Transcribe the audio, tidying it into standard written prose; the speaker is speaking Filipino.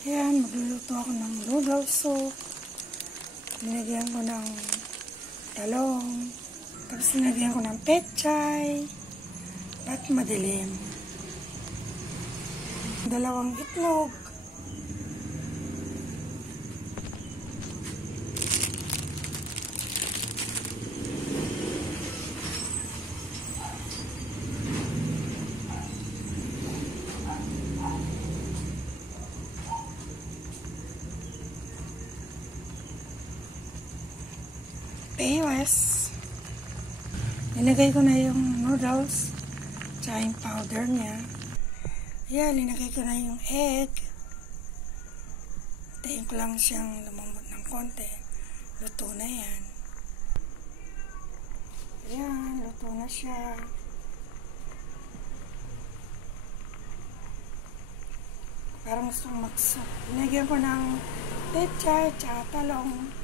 Ayan, magluluto ako ng noodle soup. Nilagyan ko ng talong. Tapos nilagyan ko ng pechay. At madilim. Dalawang itlog. Paywes. Nilagay ko na yung noodles tsaka yung powder niya. Ayan, nilagay ko na yung egg. Tayin ko lang siyang lumambot ng konti. Luto na yan. Ayan, luto na siya. Parang gusto kong mag-soup. Nilagyan ko ng pechay tsaka talong.